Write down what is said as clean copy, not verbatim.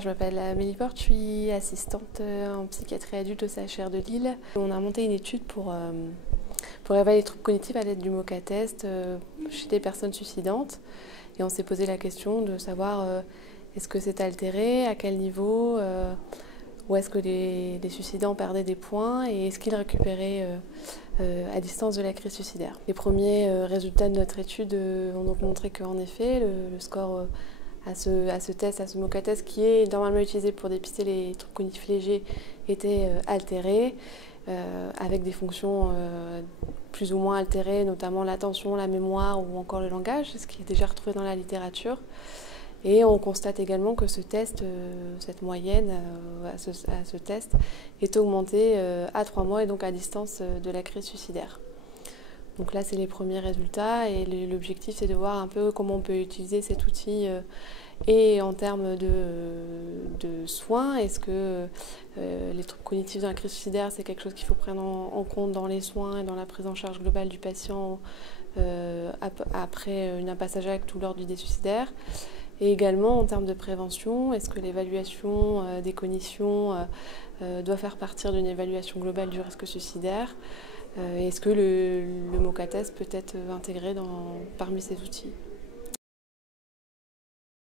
je m'appelle Amélie Porte, je suis assistante en psychiatrie adulte au CHR de Lille. On a monté une étude pour évaluer les troubles cognitifs à l'aide du MoCA-test chez des personnes suicidantes. Et on s'est posé la question de savoir est-ce que c'est altéré, à quel niveau, où est-ce que les suicidants perdaient des points et est-ce qu'ils récupéraient à distance de la crise suicidaire. Les premiers résultats de notre étude ont donc montré qu'en effet, le score à ce test, à ce MoCA-test qui est normalement utilisé pour dépister les troubles cognitifs légers, était altéré, avec des fonctions plus ou moins altérées, notamment l'attention, la mémoire ou encore le langage, ce qui est déjà retrouvé dans la littérature. Et on constate également que ce test, cette moyenne à ce test, est augmentée à 3 mois et donc à distance de la crise suicidaire. Donc là, c'est les premiers résultats et l'objectif, c'est de voir un peu comment on peut utiliser cet outil et en termes de soins. Est-ce que les troubles cognitifs dans la crise suicidaire, c'est quelque chose qu'il faut prendre en compte dans les soins et dans la prise en charge globale du patient après un passage à l'acte ou lors du décès suicidaire? Et également en termes de prévention, est-ce que l'évaluation des cognitions doit faire partir d'une évaluation globale du risque suicidaire? Est-ce que le MoCA-test peut être intégré parmi ces outils?